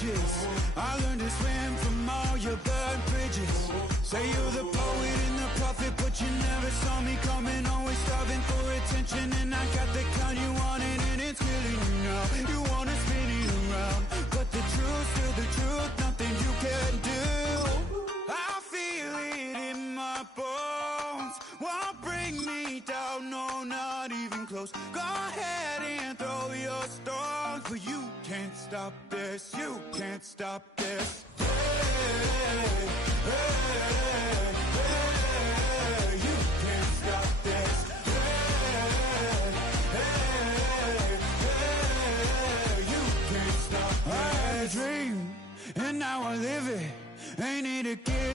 bridges. I learned to swim from all your burnt bridges. Say you're the poet and the prophet, but you never saw me coming. Always starving for attention, and I got the kind you wanted, and it's killing you now. You wanna spin it around, but the truth's still the truth. Nothing you can do. I feel it in my bones. Won't bring me down, no, not even close. Go ahead and throw your stones, but you can't stop this. You can't stop this. Hey, hey, hey, you can't stop this. Hey, hey, hey, you can't stop this. I had a dream, and now I live it. Ain't it a kid?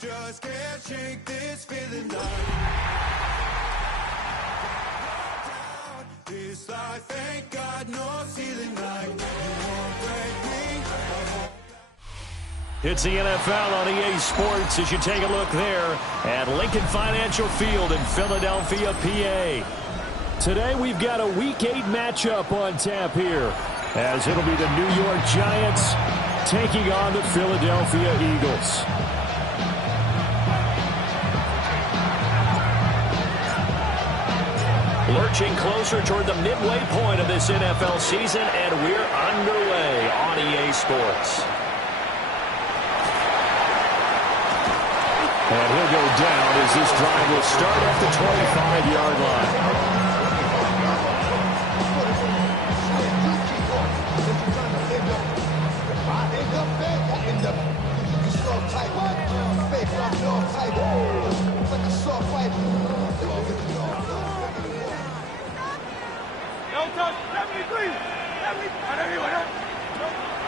Just can't shake this feeling like this life ain't got no ceiling like you won't break me. It's the NFL on EA Sports as you take a look there at Lincoln Financial Field in Philadelphia, PA. Today we've got a Week 8 matchup on tap here, as it'll be the New York Giants taking on the Philadelphia Eagles. Lurching closer toward the midway point of this NFL season, and we're underway on EA Sports. And he'll go down as this drive will start at the 25-yard line.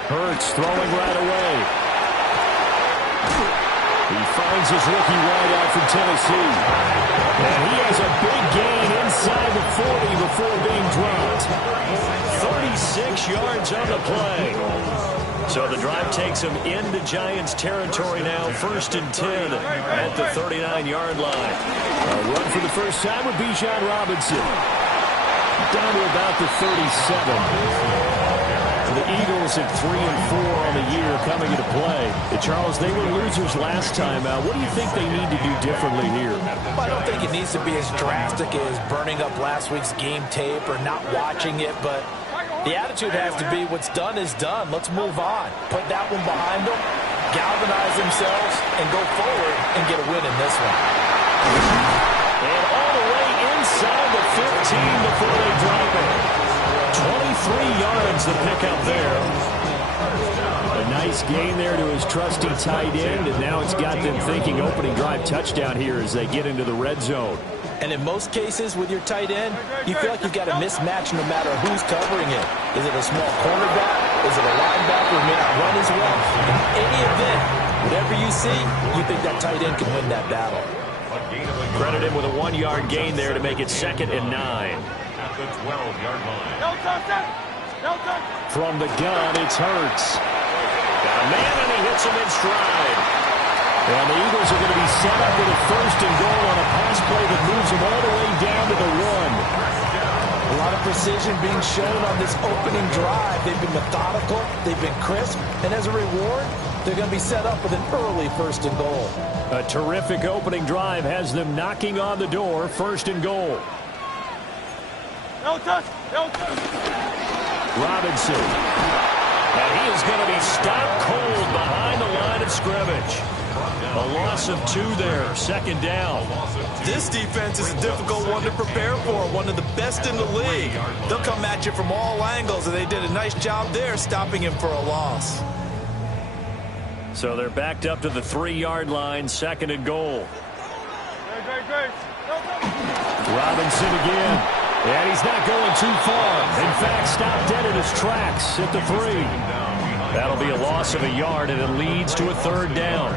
Hurts throwing right away. He finds his rookie wideout from Tennessee. And he has a big gain inside the 40 before being dropped. 36 yards on the play. So the drive takes him into Giants territory now, 1st and 10 at the 39-yard line. A run for the first time with Bijan Robinson. Down to about the 37. The Eagles at 3-4 on the year coming into play. Charles, they were losers last time. What do you think they need to do differently here? Well, I don't think it needs to be as drastic as burning up last week's game tape or not watching it, but the attitude has to be what's done is done. Let's move on. Put that one behind them, galvanize themselves, and go forward and get a win in this one. And all the way inside the 15 before they drop it. 23 yards to pick up there. A nice gain there to his trusty tight end, and now it's got them thinking opening drive touchdown here as they get into the red zone. And in most cases with your tight end, you feel like you've got a mismatch no matter who's covering it. Is it a small cornerback? Is it a linebacker who may not run as well? In any event, whatever you see, you think that tight end can win that battle. Credit him with a 1-yard gain there to make it 2nd and 9. The 12-yard line. From the gun, it's Hurts. Got a man, and he hits him in stride. And the Eagles are going to be set up with a 1st and goal on a pass play that moves them all the way down to the 1. A lot of precision being shown on this opening drive. They've been methodical, they've been crisp, and as a reward, they're going to be set up with an early 1st and goal. A terrific opening drive has them knocking on the door, 1st and goal. Robinson. And he is going to be stopped cold behind the line of scrimmage. A loss of 2 there, 2nd down. This defense is a difficult one to prepare for, one of the best in the league. They'll come at you from all angles, and they did a nice job there stopping him for a loss. So they're backed up to the 3-yard line, 2nd and goal. Robinson again. And he's not going too far. In fact, stopped dead in his tracks at the 3. That'll be a loss of a yard, and it leads to a 3rd down.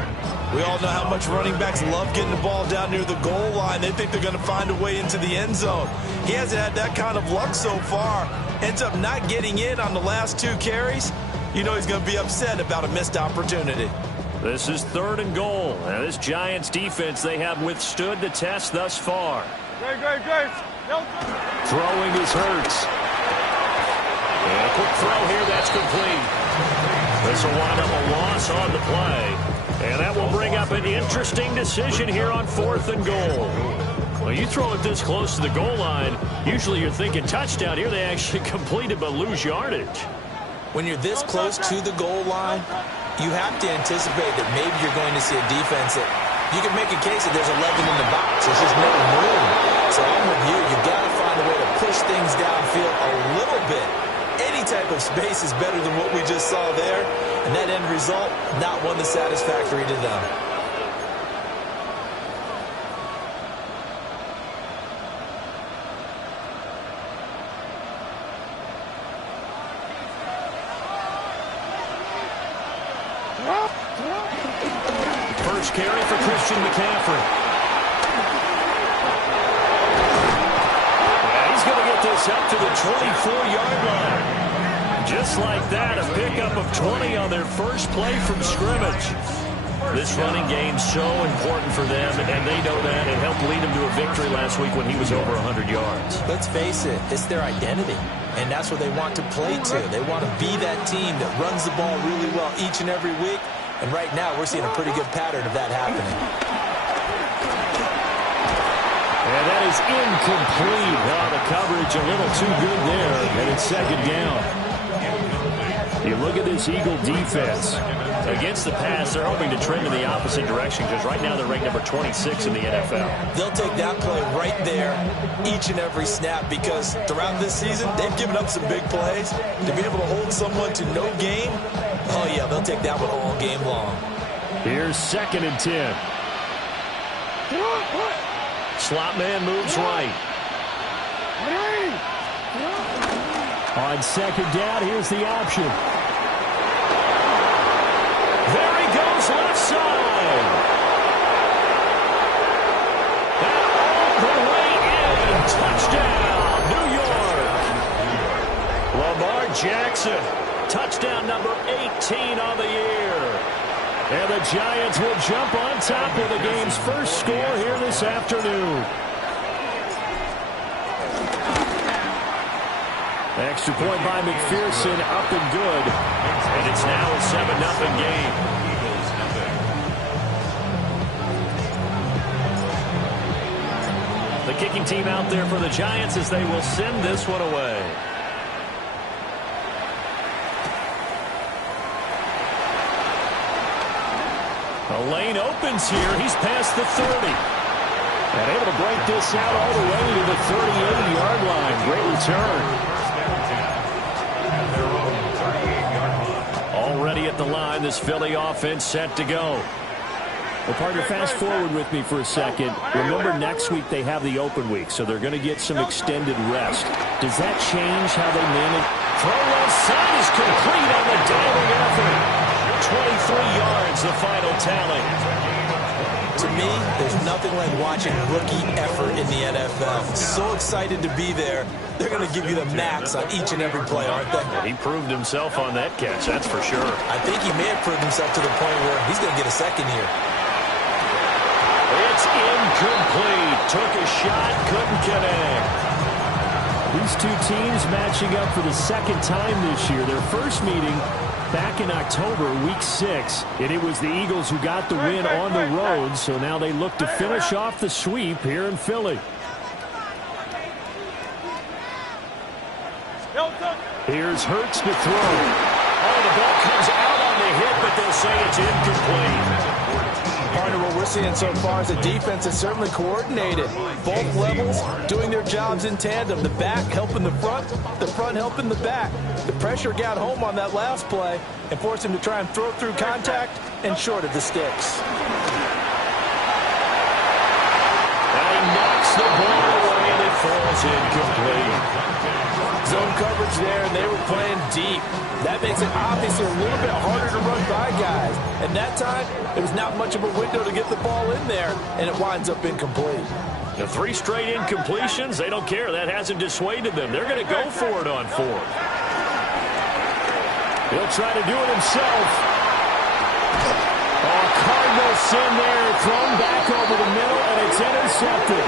We all know how much running backs love getting the ball down near the goal line. They think they're going to find a way into the end zone. He hasn't had that kind of luck so far. Ends up not getting in on the last 2 carries. You know he's going to be upset about a missed opportunity. This is 3rd and goal. Now, this Giants defense, they have withstood the test thus far. Throwing is Hurts. And a quick throw here, that's complete. This will wind up a loss on the play. And that will bring up an interesting decision here on 4th and goal. Well, you throw it this close to the goal line, usually you're thinking touchdown. Here they actually completed but lose yardage. When you're this close to the goal line, you have to anticipate that maybe you're going to see a defense that you can make a case that there's 11 in the box. There's just no room. So I'm with you. You've got to find a way to push things downfield a little bit. Any type of space is better than what we just saw there. And that end result, not one that's satisfactory to them. First carry for Christian McCaffrey. Yeah, he's going to get this up to the 24-yard line. Just like that, a pickup of 20 on their first play from scrimmage. This running game's so important for them, and they know that. It helped lead them to a victory last week when he was over 100 yards. Let's face it, it's their identity, and that's what they want to play to. They want to be that team that runs the ball really well each and every week, and right now we're seeing a pretty good pattern of that happening. And that is incomplete. Oh, the coverage a little too good there, and it's 2nd down. You look at this Eagle defense. Against the pass, they're hoping to trend in the opposite direction because right now they're ranked number 26 in the NFL. They'll take that play right there each and every snap because throughout this season, they've given up some big plays. To be able to hold someone to no gain, oh yeah, they'll take that one all game long. Here's 2nd and 10. Slot man moves right. On 2nd down, here's the option. There he goes, left side. And all the way in. Touchdown, New York. Lamar Jackson, touchdown number 18 on the year. And the Giants will jump on top of the game's first score here this afternoon. Extra point by McPherson, up and good. And it's now a 7-0 game. The kicking team out there for the Giants as they will send this one away. The lane opens here. He's past the 30. And able to break this out all the way to the 38-yard line. Great return. Already at the line, this Philly offense set to go. Well, partner, fast forward with me for a second. Remember, next week they have the open week, so they're going to get some extended rest. Does that change how they manage? Throw left side is complete on the diving effort. 23 yards, the final tally. To me, there's nothing like watching rookie effort in the NFL. So excited to be there. They're going to give you the max on each and every play, aren't they? He proved himself on that catch, that's for sure. I think he may have proved himself to the point where he's going to get a second here. It's incomplete. Took a shot, couldn't connect. These two teams matching up for the second time this year. Their first meeting back in October, week 6, and it was the Eagles who got the win on the road, so now they look to finish off the sweep here in Philly. Here's Hurts to throw. Oh, the ball comes out on the hit, but they'll say it's incomplete. Partner, what we're seeing so far is the defense is certainly coordinated. Both levels doing their jobs in tandem. The back helping the front helping the back. The pressure got home on that last play and forced him to try and throw through contact and short of the sticks. And he knocks the ball away and it falls incomplete. Zone coverage there, and they were playing deep. That makes it obviously a little bit harder to run by guys. And that time, there was not much of a window to get the ball in there, and it winds up incomplete. The 3 straight incompletions, they don't care. That hasn't dissuaded them. They're going to go for it on 4th. He'll try to do it himself. Oh, Cardinals in there, thrown back over the middle, and it's intercepted.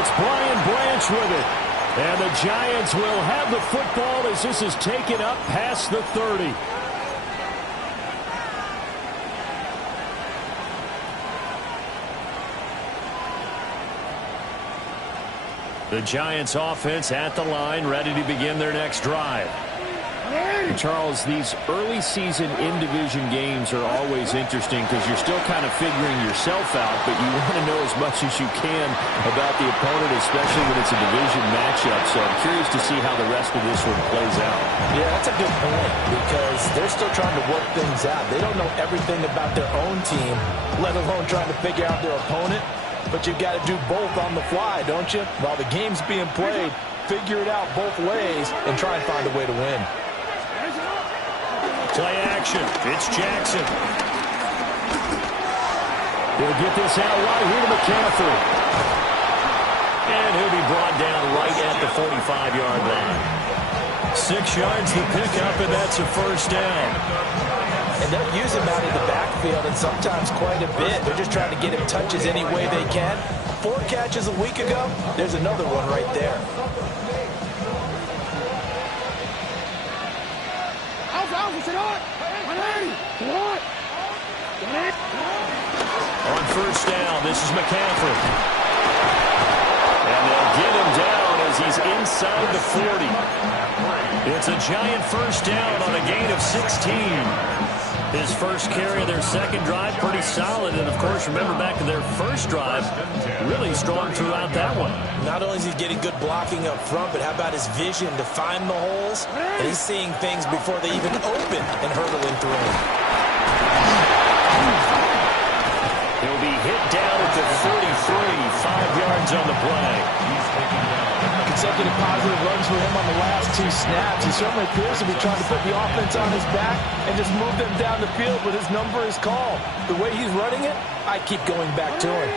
It's Brian Branch with it. And the Giants will have the football as this is taken up past the 30. The Giants offense at the line, ready to begin their next drive. Charles, these early season in-division games are always interesting because you're still kind of figuring yourself out, but you want to know as much as you can about the opponent, especially when it's a division matchup. So I'm curious to see how the rest of this one plays out. Yeah, that's a good point because they're still trying to work things out. They don't know everything about their own team, let alone trying to figure out their opponent. But you've got to do both on the fly, don't you? While the game's being played, figure it out both ways and try and find a way to win. Play action. It's Jackson. He'll get this out wide here to McCaffrey. And he'll be brought down right at the 45-yard line. 6 yards to pick up, and that's a first down. And they'll use him out of the backfield, and sometimes quite a bit. They're just trying to get him touches any way they can. 4 catches a week ago. There's another one right there. On first down, this is McCaffrey. And they'll get him down as he's inside the 40. It's a Giant first down on a gain of 16. His first carry of their second drive, pretty solid. And, of course, remember back to their first drive, really strong throughout that one. Not only is he getting good blocking up front, but how about his vision to find the holes? And he's seeing things before they even open and hurdling through them. He'll be hit down at the 33, 5 yards on the play. Consecutive positive runs for him on the last 2 snaps. He certainly appears to be trying to put the offense on his back and just move them down the field, but his number is called. The way he's running it, I keep going back to him.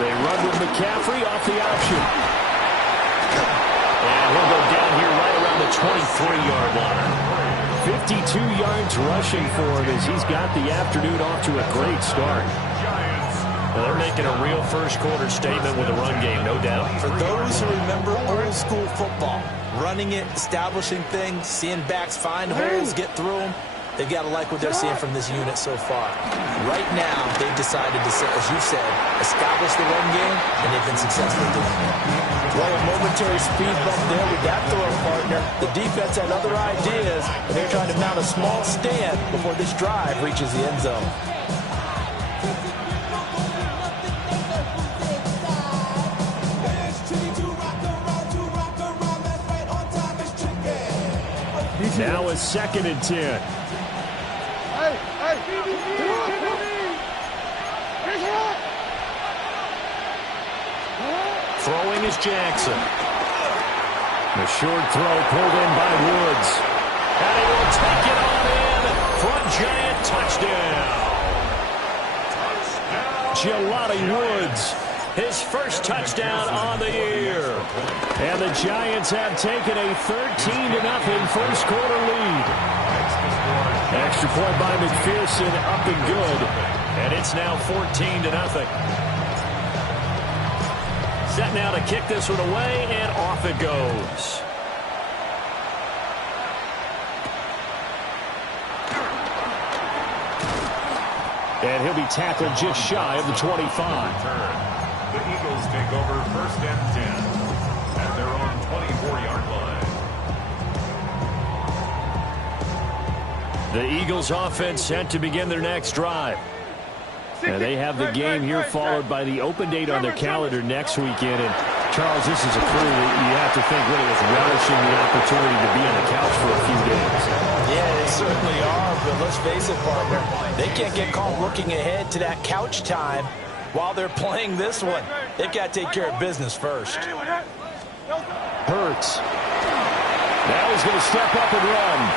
They run with McCaffrey off the option. And he'll go down here right around the 23-yard line. 52 yards rushing for him as he's got the afternoon off to a great start. Well, they're making a real first-quarter statement with a run game, no doubt. For those who remember old-school football, running it, establishing things, seeing backs find holes, get through them, they've got to like what they're seeing from this unit so far. Right now, they've decided to, as you said, establish the run game, and they've been successful doing it. Well, a momentary speed bump there with that throw partner. The defense had other ideas, and they're trying to mount a small stand before this drive reaches the end zone. Now it's 2nd and 10. Throwing is Jackson. The short throw pulled in by Woods. And he will take it on in for a Giant touchdown. Jelani Woods, his first touchdown on the year. And the Giants have taken a 13-0 first-quarter lead. Extra point by McPherson, up and good. And it's now 14-0. Set now to kick this one away, and off it goes. And he'll be tackled just shy of the 25. The Eagles take over 1st and 10 at their own 24-yard line. The Eagles offense set to begin their next drive. Now they have the game here followed by the open date on their calendar next weekend. And Charles, this is a crew that you have to think really is relishing the opportunity to be on the couch for a few days. Yeah, they certainly are, but let's face it, partner. They can't get caught looking ahead to that couch time while they're playing this one. They've got to take care of business first. Hurts. Now he's going to step up and run.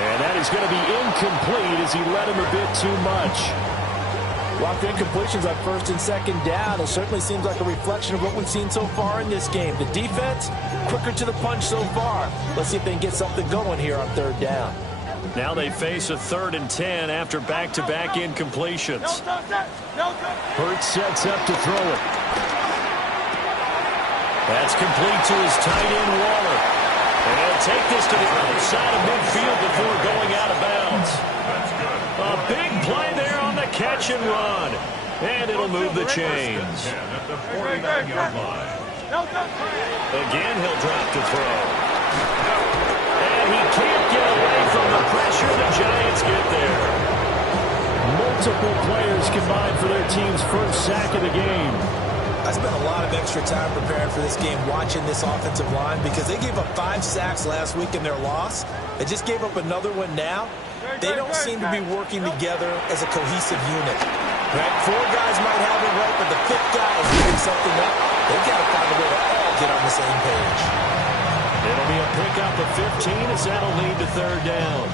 And that is going to be incomplete as he led him a bit too much. Lots of incompletions on first and second down. It certainly seems like a reflection of what we've seen so far in this game. The defense, quicker to the punch so far. Let's see if they can get something going here on third down. Now they face a 3rd and 10 after back-to-back incompletions. Hurts sets up to throw it. That's complete to his tight end, Waller. And he'll take this to the other side of midfield before going out of bounds. A big play there on the catch and run. And it'll move the chains. Again, he'll drop to throw. And he can't get away from the pressure. The Giants get there. Multiple players combined for their team's first sack of the game. I spent a lot of extra time preparing for this game watching this offensive line because they gave up 5 sacks last week in their loss. They just gave up another one now. They don't seem to be working together as a cohesive unit. Right? 4 guys might have it right, but the 5th guy is giving something up. They've got to find a way to all get on the same page. It'll be a pickup of 15 as that'll lead to 3rd down.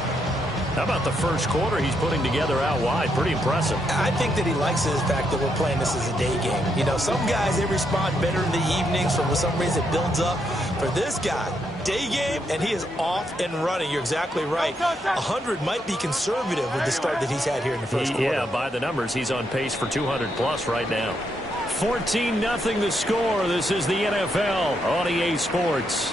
How about the first quarter he's putting together out wide? Pretty impressive. I think that he likes the fact that we're playing this as a day game. You know, some guys, they respond better in the evenings. For some reason, it builds up. For this guy, day game, and he is off and running. You're exactly right. 100 might be conservative with the start that he's had here in the first quarter. Yeah, by the numbers, he's on pace for 200-plus right now. 14-0 the score. This is the NFL on EA Sports.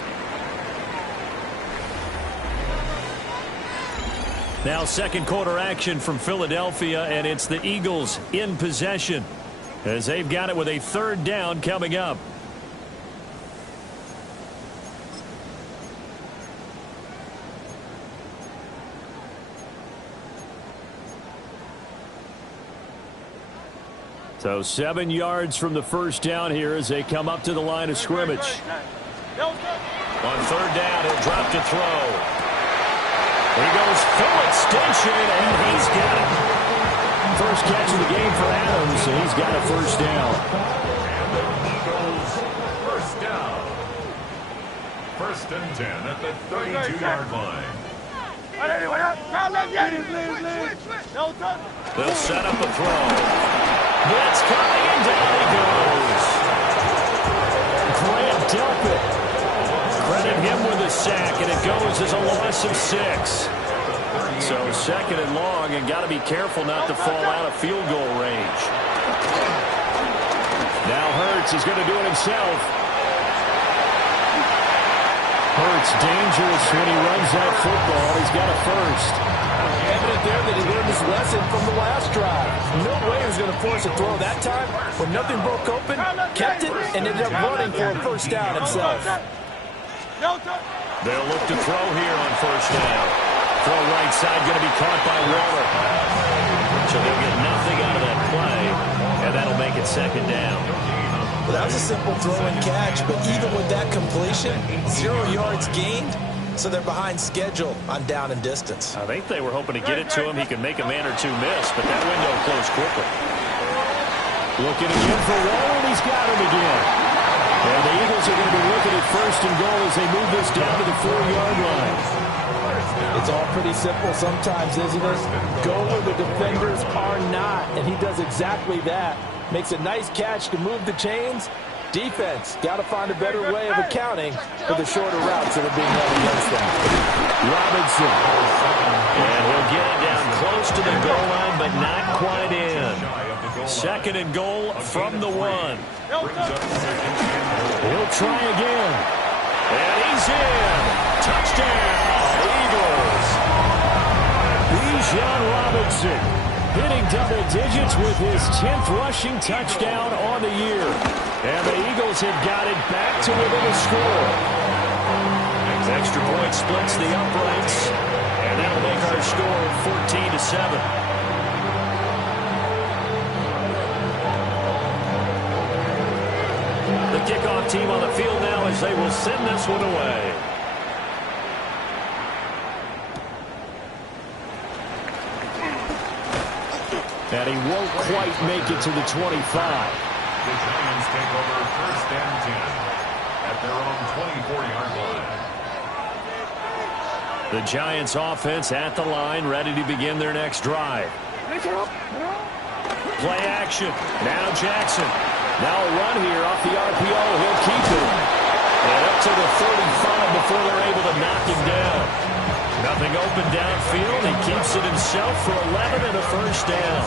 Now second quarter action from Philadelphia, and it's the Eagles in possession as they've got it with a 3rd down coming up. So 7 yards from the first down here as they come up to the line of scrimmage. On 3rd down, he'll drop to throw. He goes full extension, and he's got it. First catch of the game for Adams, and he's got a first down. And the Eagles first down. 1st and 10 at the 32-yard line. They'll set up a throw. Blitz coming, and down he goes. Grant Delpit. Credit him with a sack, and it goes as a loss of 6. So 2nd and long, and got to be careful not to fall out of field goal range. Now Hurts is going to do it himself. Hurts dangerous when he runs that football. He's got a first. Evident there that he learned his lesson from the last drive. No way he was going to force a throw that time. When nothing broke open, kept it, and ended up running for a first down himself. They'll look to throw here on first down. Throw right side going to be caught by Waller. So they'll get nothing out of that play, and that'll make it 2nd down. Well, that was a simple throw and catch, but even with that completion, 0 yards gained, so they're behind schedule on down and distance. I think they were hoping to get it to him. He could make a man or two miss, but that window closed quickly. Looking again for Waller, and he's got him again. And the Eagles are going to be looking at 1st and goal as they move this down to the 4-yard line. It's all pretty simple sometimes, isn't it? Go where the defenders are not, and he does exactly that. Makes a nice catch to move the chains. Defense, got to find a better way of accounting for the shorter routes that are being run against them. Robinson. And he'll get it down close to the goal line, but not quite in. 2nd and goal from the 1. He'll try again. And he's in. Touchdown, Eagles. Bijan Robinson hitting double digits with his 10th rushing touchdown on the year. And the Eagles have got it back to within a score. Extra point splits the uprights. 14-7. The kickoff team on the field now as they will send this one away. And he won't quite make it to the 25. The Giants take over 1st and 10 at their own 24-yard line. The Giants offense at the line, ready to begin their next drive. Play action. Now Jackson. Now a run here off the RPO. He'll keep it. And up to the 35 before they're able to knock him down. Nothing open downfield. He keeps it himself for 11 and a first down.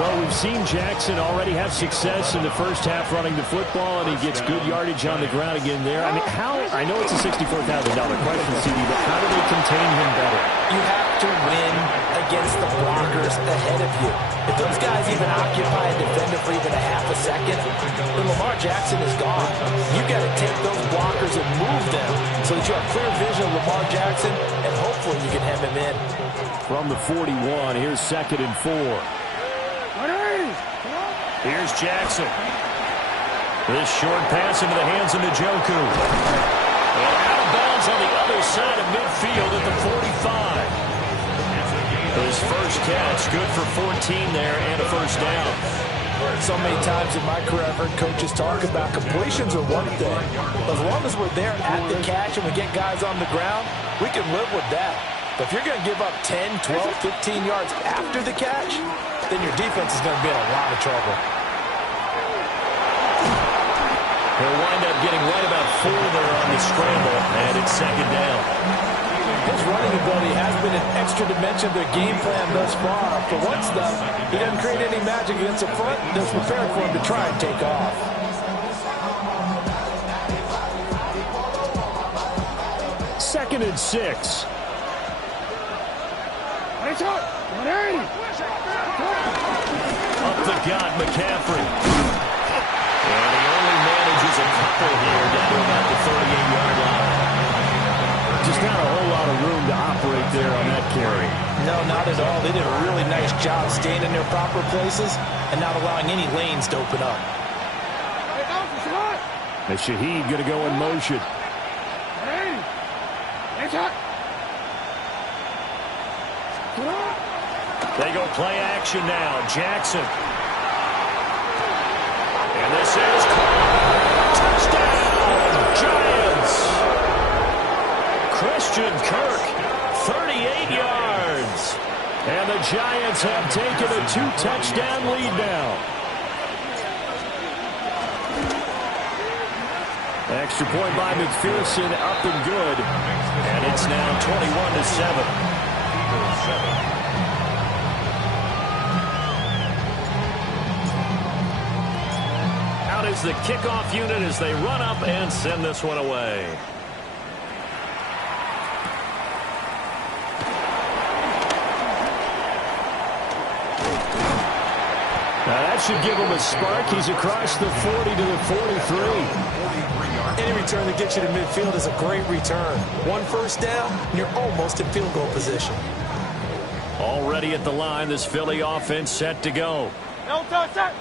Well, we've seen Jackson already have success in the first half running the football, and he gets good yardage on the ground again there. I mean, I know it's a $64,000 question, CD, but how do they contain him better? You have to win against the blockers ahead of you. If those guys even occupy a defender for even a half a second, then Lamar Jackson is gone. You got to take those blockers and move them so that you have clear vision of Lamar Jackson, and hopefully you can hem him in. From the 41, here's 2nd and 4. Here's Jackson. This short pass into the hands of Njoku. And out of bounds on the other side of midfield at the 45. His first catch, good for 14 there and a first down. So many times in my career I've heard coaches talk about completions are one thing. As long as we're there at the catch and we get guys on the ground, we can live with that. But if you're going to give up 10, 12, 15 yards after the catch, then your defense is going to be in a lot of trouble. He'll wind up getting right about 4 there on the scramble, and it's 2nd down. His running ability has been an extra dimension of their game plan thus far. For once, though, he doesn't create any magic against the front. They're prepared for him to try and take off. Second and 6. Up the gut, McCaffrey. And he only manages a couple here down to about the 38-yard line. Just not a whole lot of room to operate there on that carry. No, not at all. They did a really nice job staying in their proper places and not allowing any lanes to open up. And Shaheed going to go in motion. They go play action now. Jackson. And this is caught. Touchdown, Giants. Christian Kirk, 38 yards. And the Giants have taken a 2-touchdown lead now. Extra point by McPherson, up and good. And it's now 21-7. Out is the kickoff unit as they run up and send this one away. Now that should give him a spark. He's across the 40 to the 43. Any return that gets you to midfield is a great return. One first down, and you're almost in field goal position. Already at the line, this Philly offense set to go.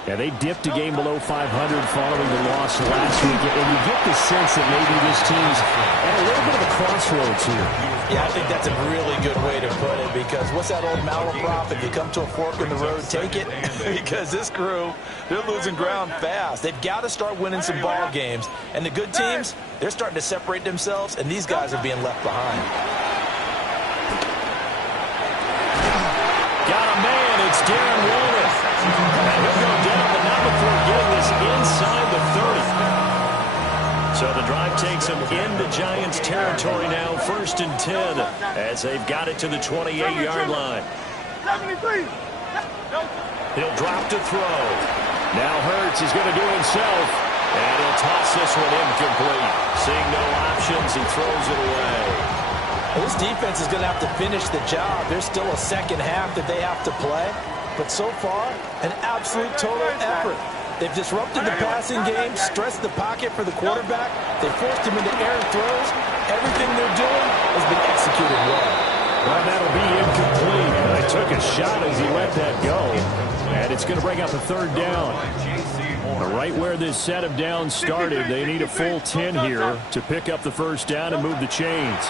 Yeah, they dipped a game below 500 following the loss last week, and you get the sense that maybe this team's at a little bit of a crossroads here. Yeah, I think that's a really good way to put it, because what's that old malaprop? If you come to a fork in the road, take it. Because this crew, they're losing ground fast. They've got to start winning some ball games. And the good teams, they're starting to separate themselves, and these guys are being left behind. Got a man, it's Darren Waller. And he'll go down, but not before getting this inside the 30. So the drive takes him into Giants territory now, 1st and 10, as they've got it to the 28-yard line. He'll drop to throw. Now Hurts is going to do himself, and he'll toss this one incomplete. Seeing no options, he throws it away. This defense is going to have to finish the job. There's still a second half that they have to play. But so far, an absolute total effort. They've disrupted the passing game, stressed the pocket for the quarterback. They forced him into errant throws. Everything they're doing has been executed well. Well, that'll be incomplete. took a shot as he let that go. And it's going to bring up a third down. Right where this set of downs started, they need a full 10 here to pick up the first down and move the chains.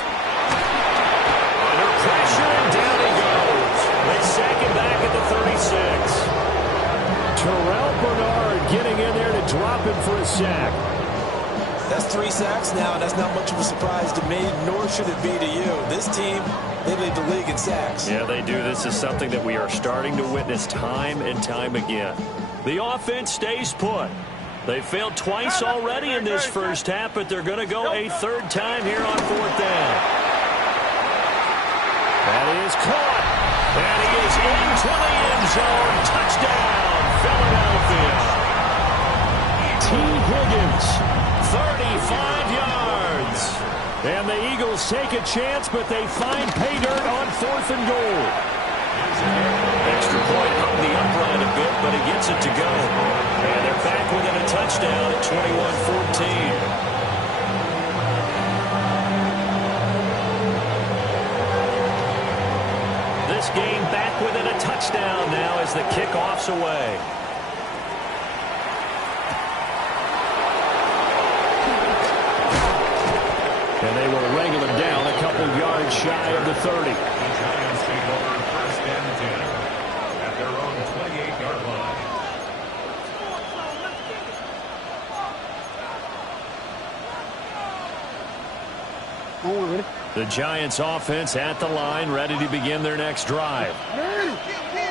Under pressure, and down he goes. They sack him back at the 36. Terrell Bernard getting in there to drop him for a sack. That's 3 sacks now, and that's not much of a surprise to me, nor should it be to you. This team, they lead the league in sacks. Yeah, they do. This is something that we are starting to witness time and time again. The offense stays put. They failed twice already in this first half, but they're going to go a third time here on fourth down. That is caught. And he is into the end zone. Touchdown, Philadelphia. T. Higgins, 35 yards. And the Eagles take a chance, but they find pay dirt on 4th and goal. Extra point hung the upright a bit, but he gets it to go. And they're back within a touchdown at 21-14. This game back within a touchdown now as the kickoff's away. And they will wrangle him down a couple yards shy of the 30. The Giants take over 1st and 10 at their own 28-yard line. The Giants offense at the line, ready to begin their next drive.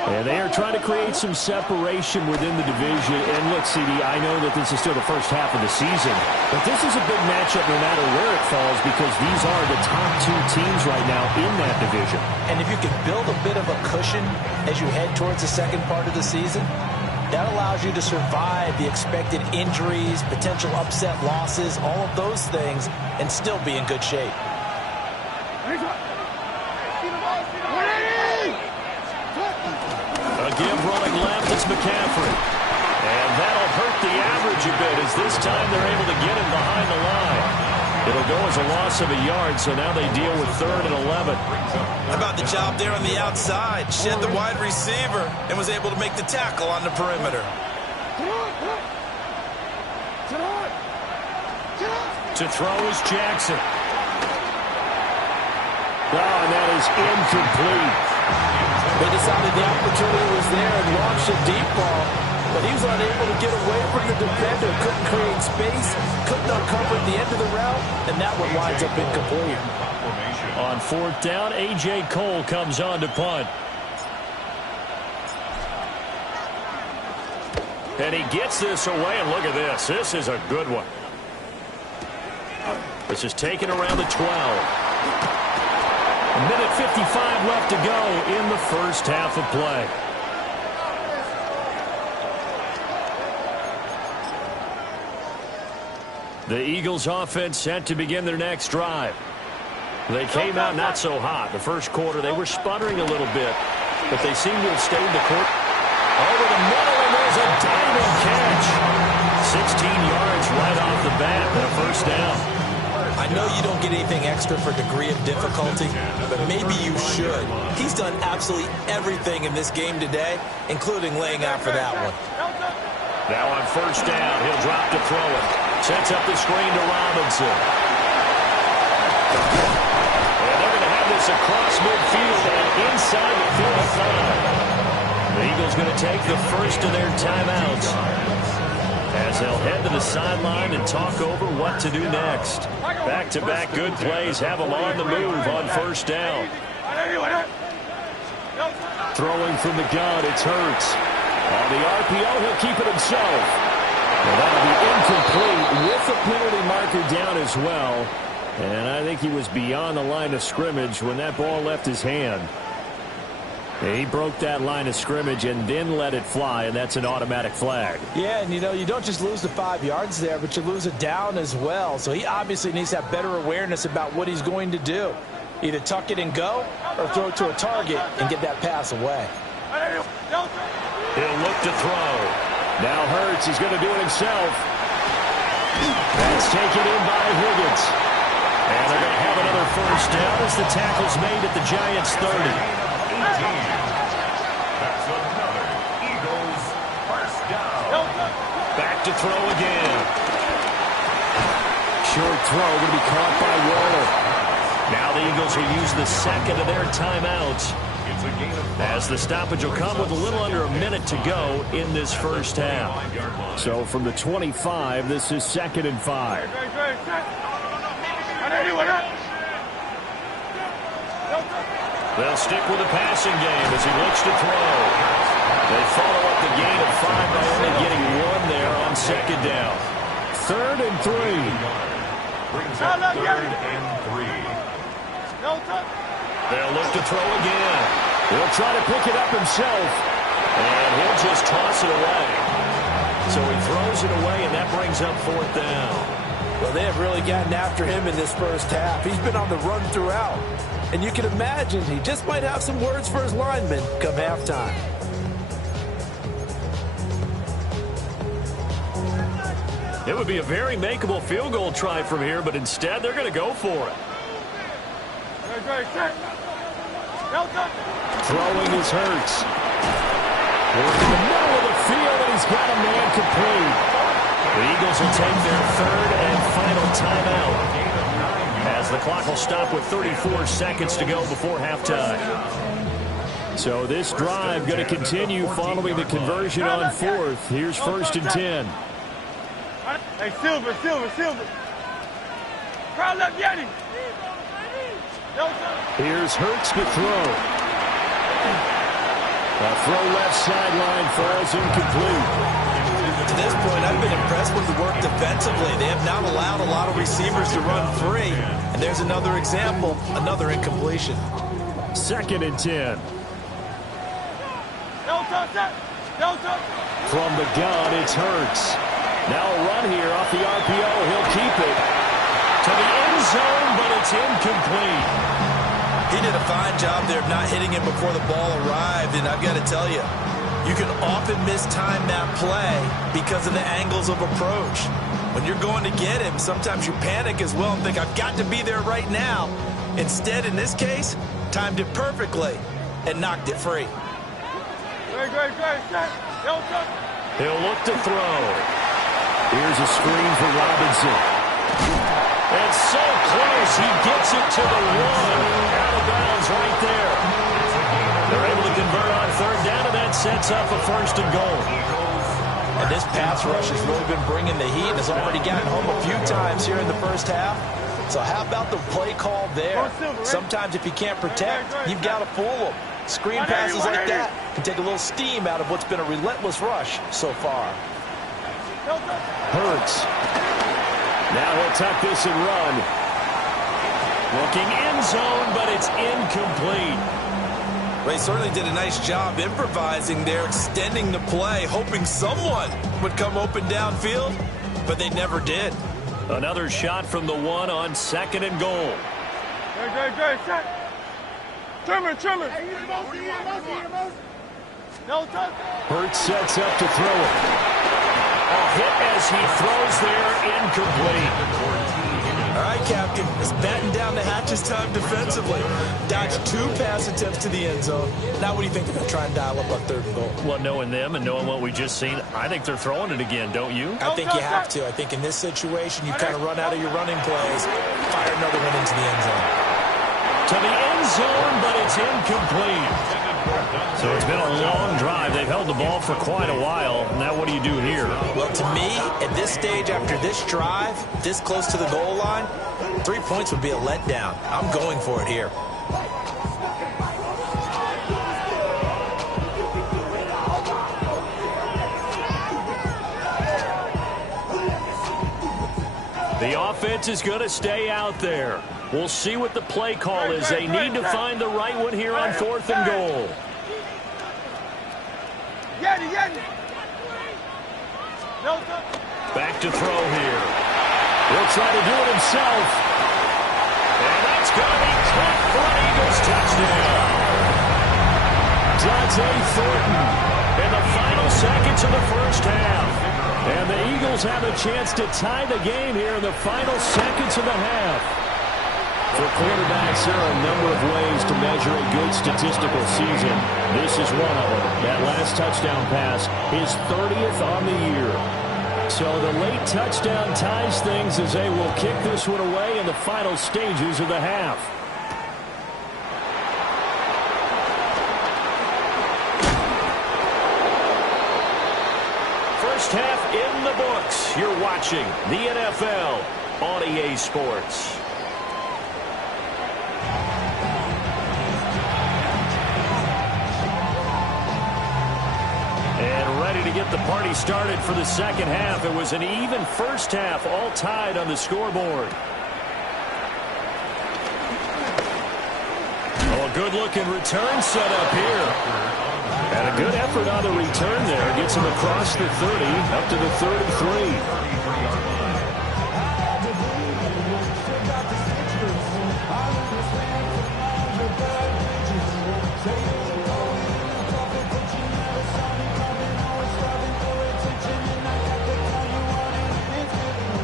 And they are trying to create some separation within the division. And look, CD, I know that this is still the first half of the season, but this is a big matchup no matter where it falls because these are the top 2 teams right now in that division. And if you can build a bit of a cushion as you head towards the second part of the season, that allows you to survive the expected injuries, potential upset losses, all of those things, and still be in good shape. A give running left, it's McCaffrey. And that'll hurt the average a bit as this time they're able to get him behind the line. It'll go as a loss of a yard, so now they deal with 3rd and 11. How about the job there on the outside? Shed the wide receiver and was able to make the tackle on the perimeter. To throw is Jackson. Oh, and that is incomplete. They decided the opportunity was there and launched a deep ball, but he was unable to get away from the defender, couldn't create space, couldn't uncover at the end of the route, and that one winds up incomplete. On 4th down, A.J. Cole comes on to punt. And he gets this away, and look at this. This is a good one. This is taken around the 12. A minute 55 left to go in the first half of play. The Eagles offense set to begin their next drive. They came out not so hot. The first quarter, they were sputtering a little bit, but they seem to have stayed the court. Over the middle, and there's a diving catch. 16 yards right off the bat and a first down. I know you don't get anything extra for degree of difficulty, but maybe you should. He's done absolutely everything in this game today, including laying out for that one. Now on first down, he'll drop to throw it. Sets up the screen to Robinson. And they're going to have this across midfield and inside the 45. The Eagles going to take the first of their timeouts as they'll head to the sideline and talk over what to do next. Back-to-back good plays have them on the move on first down. Throwing from the gun, it's Hurts. On the RPO, he'll keep it himself. And that'll be incomplete with the penalty marker down as well. And I think he was beyond the line of scrimmage when that ball left his hand. He broke that line of scrimmage and then let it fly, and that's an automatic flag. Yeah, and you know, you don't just lose the 5 yards there, but you lose it down as well. So he obviously needs to have better awareness about what he's going to do. Either tuck it and go or throw it to a target and get that pass away. He'll look to throw. Now Hurts, he's going to do it himself. That's taken in by Higgins. And they're going to have another first down as the tackle's made at the Giants' 30. to throw again. Short throw going to be caught by Waller. Now the Eagles will use the second of their timeouts, as the stoppage will come with a little under a minute to go in this first half. So from the 25, this is 2nd and 5. They'll stick with the passing game as he looks to throw. They follow up the gain of 5 by only getting 1 there on 2nd down. 3rd and 3. Brings up 3rd and 3. They'll look to throw again. He'll try to pick it up himself, and he'll just toss it away. So he throws it away, and that brings up 4th down. Well, they have really gotten after him in this first half. He's been on the run throughout. And you can imagine he just might have some words for his linemen come halftime. It would be a very makeable field goal try from here, but instead they're going to go for it. Throwing is Hurts. Working the middle of the field, and he's got a man complete. The Eagles will take their 3rd and final timeout, as the clock will stop with 34 seconds to go before halftime. So this drive going to continue following the conversion on 4th. Here's 1st and 10. Hey, Silver. Crowd left Yeti. Here's Hurts to throw. A throw left sideline falls incomplete. To this point, I've been impressed with the work defensively. They have not allowed a lot of receivers to run free. And there's another example, another incompletion. 2nd and 10. From the gun, it's Hurts. Now a run here off the RPO. He'll keep it to the end zone, but it's incomplete. He did a fine job there of not hitting him before the ball arrived. And I've got to tell you, you can often mistime that play because of the angles of approach. When you're going to get him, sometimes you panic as well and think, I've got to be there right now. Instead, in this case, timed it perfectly and knocked it free. He'll look to throw. Here's a screen for Robinson. It's so close, he gets it to the 1. Out of bounds right there. They're able to convert on 3rd down, and that sets up a 1st and goal. And this pass rush has really been bringing the heat and has already gotten home a few times here in the first half. So how about the play call there? Sometimes if you can't protect, you've got to fool them. Screen passes like that can take a little steam out of what's been a relentless rush so far. Hurts. Now he'll tuck this and run. Looking end zone, but it's incomplete. They certainly did a nice job improvising there, extending the play, hoping someone would come open downfield, but they never did. Another shot from the 1 on 2nd and goal. Trimmer. Hurts sets up to throw it. A hit as he throws there, incomplete. All right, Captain, it's batten down the hatches time defensively. Dodged 2 pass attempts to the end zone. Now what do you think they're going to try and dial up on 3rd and goal? Well, knowing them and knowing what we just seen, I think they're throwing it again, don't you? I think you have to. I think in this situation, you kind of run out of your running plays, fire another one into the end zone. To the end zone, but it's incomplete. So it's been a long drive. They've held the ball for quite a while. Now what do you do here? Well, to me, at this stage after this drive, this close to the goal line, 3 points would be a letdown. I'm going for it here. The offense is going to stay out there. We'll see what the play call is. They need to find the right one here on 4th and goal. Back to throw here. He'll try to do it himself. And that's going to be caught for an Eagles touchdown. Dante Thornton in the final seconds of the first half. And the Eagles have a chance to tie the game here in the final seconds of the half. For quarterbacks, there are a number of ways to measure a good statistical season. This is one of them. That last touchdown pass, his 30th on the year. So the late touchdown ties things as they will kick this one away in the final stages of the half. First half in the books. You're watching the NFL on EA Sports. And ready to get the party started for the second half. It was an even first half, all tied on the scoreboard. Oh, a good-looking return set up here. And a good effort on the return there. Gets him across the 30, up to the 33.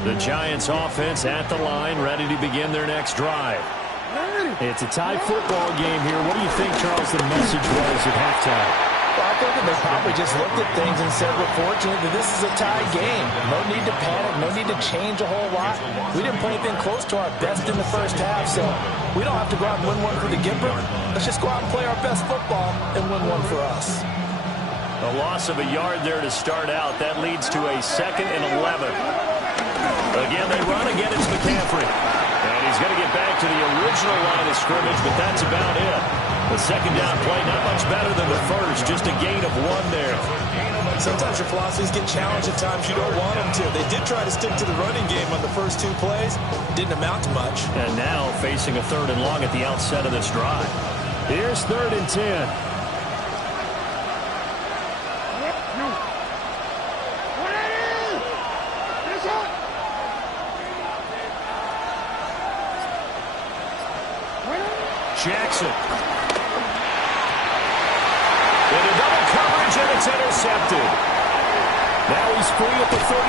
The Giants offense at the line, ready to begin their next drive. It's a tie football game here. What do you think, Charles, the message was at halftime? Well, I think they probably just looked at things and said we're fortunate that this is a tie game. No need to panic, no need to change a whole lot. We didn't play anything close to our best in the first half, so we don't have to go out and win one for the Gipper. Let's just go out and play our best football and win one for us. A loss of a yard there to start out. That leads to a 2nd and 11. Again, they run. Again, it's McCaffrey. And he's going to get back to the original line of scrimmage, but that's about it. The second down play, not much better than the first. Just a gain of 1 there. Sometimes your philosophies get challenged at times you don't want them to. They did try to stick to the running game on the first 2 plays. Didn't amount to much. And now facing a 3rd and long at the outset of this drive. Here's 3rd and 10. Jackson. Into double coverage, and it's intercepted. Now he's free at the 35.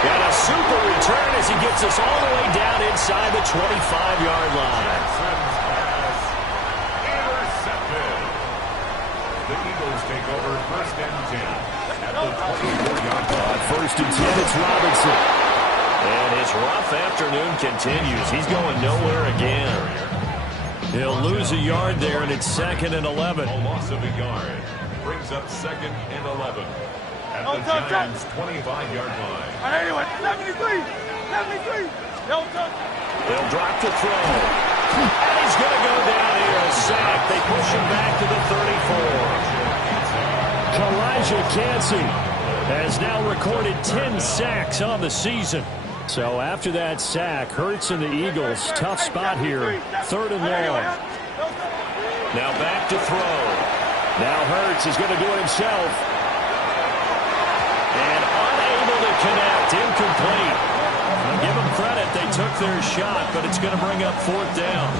Got a super return as he gets us all the way down inside the 25-yard line. Intercepted. The Eagles take over 1st and 10 at the 24-yard line. 1st and 10, it's Robinson. And his rough afternoon continues. He's going nowhere again. He'll lose a yard there, and it's 2nd and 11. A loss of a yard brings up 2nd and 11 at the Giants' 25-yard line. Anyway, 73. They'll drop the throw. And he's going to go down here, a sack. They push him back to the 34. Kalijah Kancey has now recorded 10 sacks on the season. So after that sack, Hurts and the Eagles, tough spot here, 3rd and long. Now back to throw. Now Hurts is going to do it himself. And unable to connect, incomplete. I'll give them credit, they took their shot, but it's going to bring up 4th down.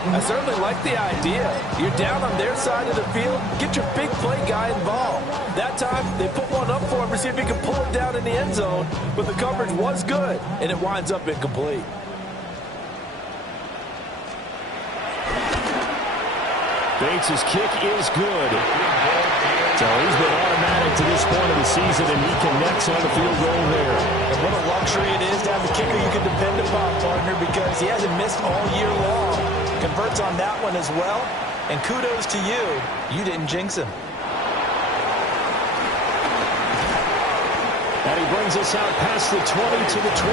I certainly like the idea. You're down on their side of the field. Get your big play guy involved. That time, they put one up for him to see if he can pull it down in the end zone. But the coverage was good, and it winds up incomplete. Bates' kick is good. So he's been automatic to this point of the season, and he connects on the field goal there. And what a luxury it is to have a kicker you can depend upon, partner, because he hasn't missed all year long. Converts on that one as well. And kudos to you. You didn't jinx him. And he brings us out past the 20 to the 24.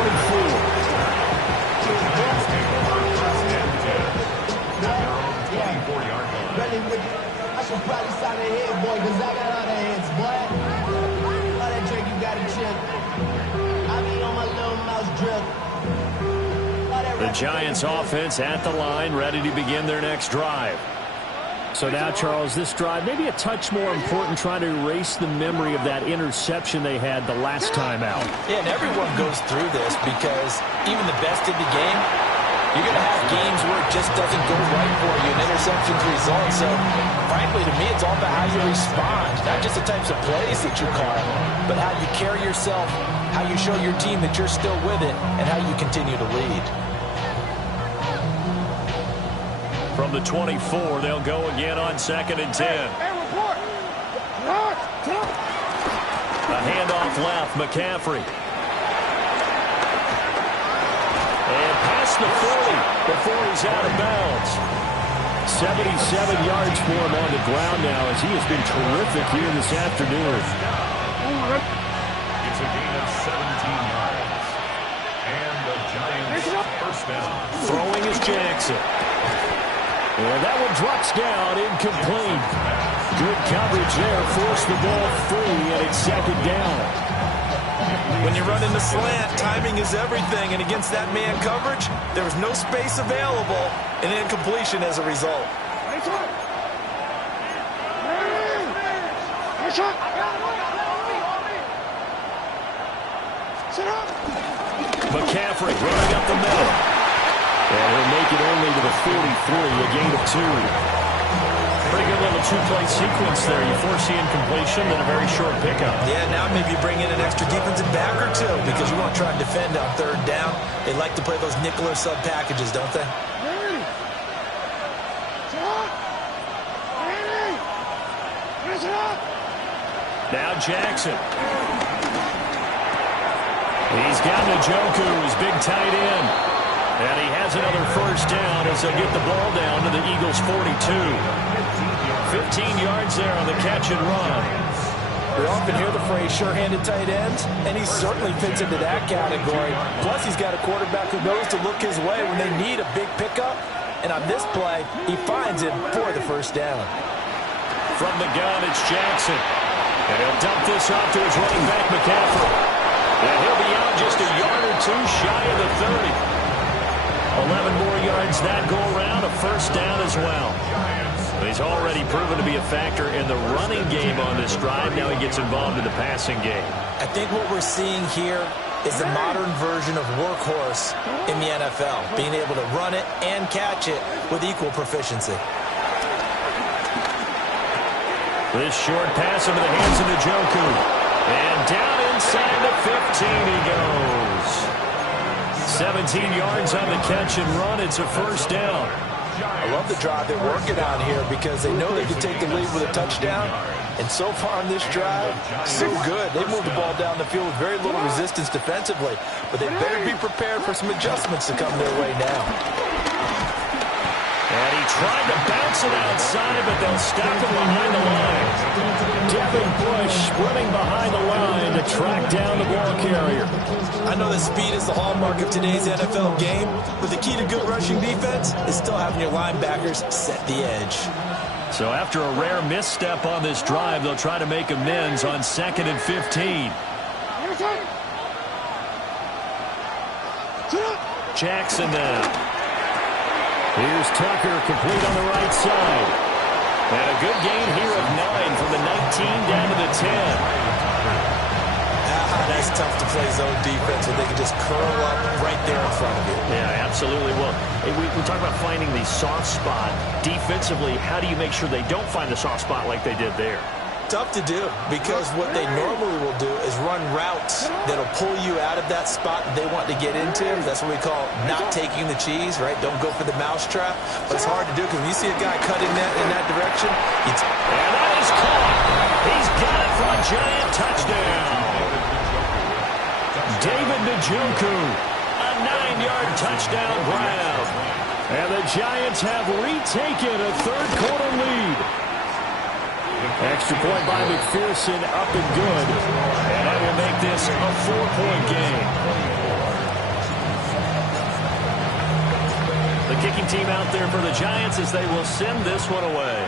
I should probably sign a head, boy, because I got other heads, boy. All that drink you got to chip. I be on my little mouse drip. The Giants offense at the line, ready to begin their next drive. So now, Charles, this drive maybe a touch more important, trying to erase the memory of that interception they had the last time out. Yeah, and everyone goes through this because even the best in the game, you're going to have games where it just doesn't go right for you and interceptions result. So, frankly, to me, it's all about how you respond. Not just the types of plays that you call, but how you carry yourself, how you show your team that you're still with it, and how you continue to lead. From the 24, they'll go again on 2nd and 10. Hey, report. A handoff left, McCaffrey. And past the 40 before he's out of bounds. 77 yards for him on the ground now as he has been terrific here this afternoon. It's a gain of 17 yards. And the Giants first down. Throwing is Jackson. And that one drops down, incomplete. Good coverage there, forced the ball free, and it's second down. When you run in the slant, timing is everything, and against that man coverage, there was no space available, and incompletion as a result. McCaffrey running up the middle. And he'll make it only to the 43, a gain of 2. Pretty good little two-play sequence there. You force the incompletion, then a very short pickup. Yeah, now maybe you bring in an extra defensive back or two because you want to try and defend on third down. They like to play those nickel or sub packages, don't they? Now Jackson. He's got Njoku, his big tight end. And he has another first down as they'll get the ball down to the Eagles' 42. 15 yards there on the catch and run. We often hear the phrase sure-handed tight ends, and he certainly fits into that category. Plus, he's got a quarterback who knows to look his way when they need a big pickup. And on this play, he finds it for the first down. From the gun, it's Jackson. And he'll dump this off to his running back, McCaffrey. And he'll be out just a yard or two shy of the 30. 11 more yards that go around, a first down as well. He's already proven to be a factor in the running game on this drive. Now he gets involved in the passing game. I think what we're seeing here is the modern version of workhorse in the NFL, being able to run it and catch it with equal proficiency. This short pass into the hands of Njoku. And down inside the 15 he goes. 17 yards on the catch and run. It's a first down. I love the drive they're working on here because they know they can take the lead with a touchdown. And so far on this drive, so good. They moved the ball down the field with very little resistance defensively. But they better be prepared for some adjustments to come their way now. And he tried to bounce it outside, but they'll stop him behind the line. Devin Bush running behind the line to track down the ball carrier. I know that speed is the hallmark of today's NFL game, but the key to good rushing defense is still having your linebackers set the edge. So after a rare misstep on this drive, they'll try to make amends on 2nd and 15. Jackson now. Here's Tucker, complete on the right side. And a good gain here of 9 from the 19 down to the 10. That's tough to play zone defense when they can just curl up right there in front of you. Yeah, absolutely. Well, we talk about finding the soft spot. Defensively, how do you make sure they don't find the soft spot like they did there? Tough to do because what they normally will do is run routes that'll pull you out of that spot that they want to get into. That's what we call not taking the cheese, right? Don't go for the mousetrap. But it's hard to do because when you see a guy cutting that in that direction, and that is caught. He's got it for a Giant touchdown. David Njoku, a 9-yard touchdown grab. And the Giants have retaken a third-quarter lead. Extra point by McPherson, up and good. And that will make this a 4-point game. The kicking team out there for the Giants as they will send this one away.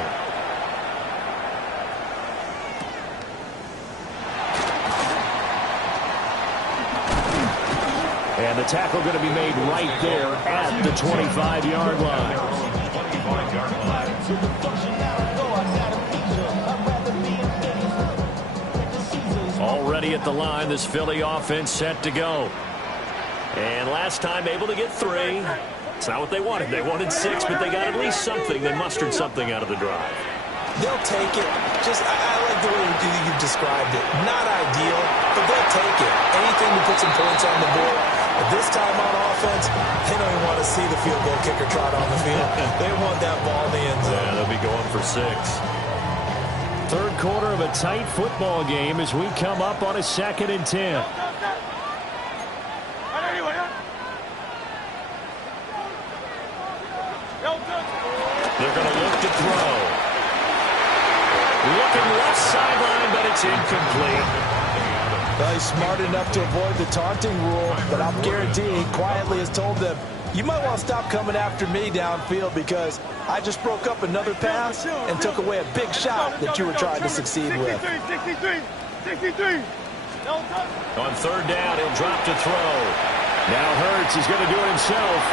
And the tackle going to be made right there at the 25-yard line. 25-yard line. Already at the line, this Philly offense set to go. And last time able to get 3. It's not what they wanted. They wanted 6, but they got at least something. They mustered something out of the drive. They'll take it. I like the way you described it. Not ideal, but they'll take it. Anything to put some points on the board. But this time on offense, they don't even want to see the field goal kicker trot on the field. They want that ball in the end zone. Yeah, they'll be going for 6. Third quarter of a tight football game as we come up on a 2nd and 10. They're going to look to throw. Looking left sideline, but it's incomplete. Well, he's smart enough to avoid the taunting rule, but I'm guaranteeing he quietly has told them, you might want to stop coming after me downfield because I just broke up another pass and took away a big shot that you were trying to succeed with. 63. On 3rd down, he'll drop to throw. Now Hurts is going to do it himself.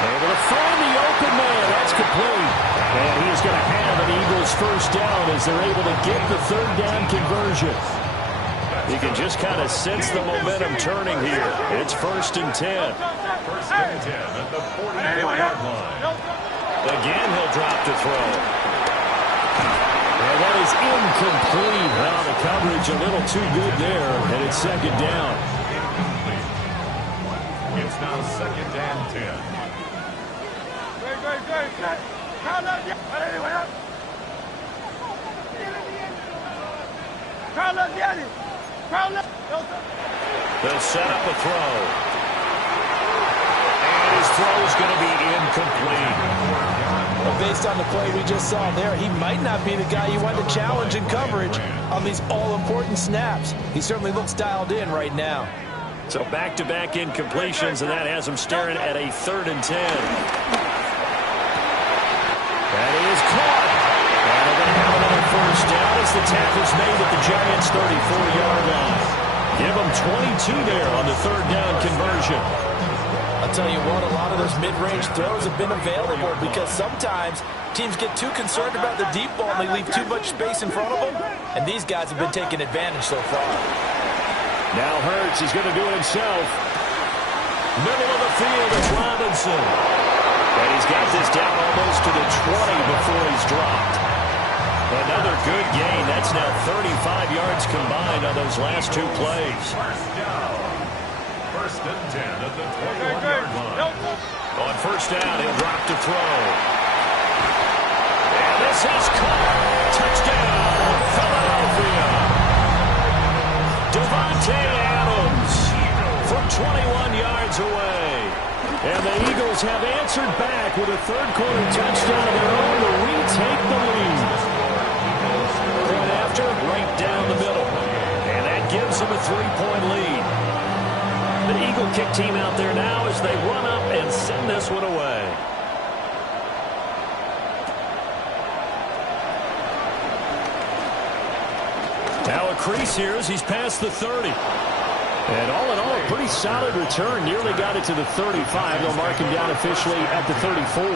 Able to find the open man. That's complete. And he's going to have an Eagles first down as they're able to get the 3rd down conversion. You can just kind of sense the momentum turning here. It's 1st and 10. 1st and 10 at the 44-yard line. Again, he'll drop to throw. And that is incomplete. Well, the coverage a little too good there, and it's 2nd down. Incomplete. It's now 2nd and 10. They'll set up a throw. And his throw is going to be incomplete. Well, based on the play we just saw there, he might not be the guy you want to challenge in coverage on these all-important snaps. He certainly looks dialed in right now. So back-to-back incompletions, and that has him staring at a 3rd and 10. That is caught. And they're going to have another first down as the tackle's made at the Giants' 34-yard line. Give them 22 there on the 3rd down conversion. I'll tell you what, a lot of those mid-range throws have been available because sometimes teams get too concerned about the deep ball and they leave too much space in front of them, and these guys have been taking advantage so far. Now Hurts is going to do it himself. Middle of the field, it's Robinson. And he's got this down almost to the 20 before he's dropped. Another good gain. That's now 35 yards combined on those last 2 plays. First down. 1st and 10 at the 21-yard line. On 1st down, he'll drop to throw. And this is caught. Touchdown, Philadelphia. Devontae Adams from 21 yards away. And the Eagles have answered back with a 3rd quarter touchdown of their own to retake the lead. Right after, right down the middle. And that gives them a 3-point lead. The Eagle kick team out there now as they run up and send this one away. Now a crease here as he's past the 30. And all in all, a pretty solid return. Nearly got it to the 35. They'll mark him down officially at the 34. At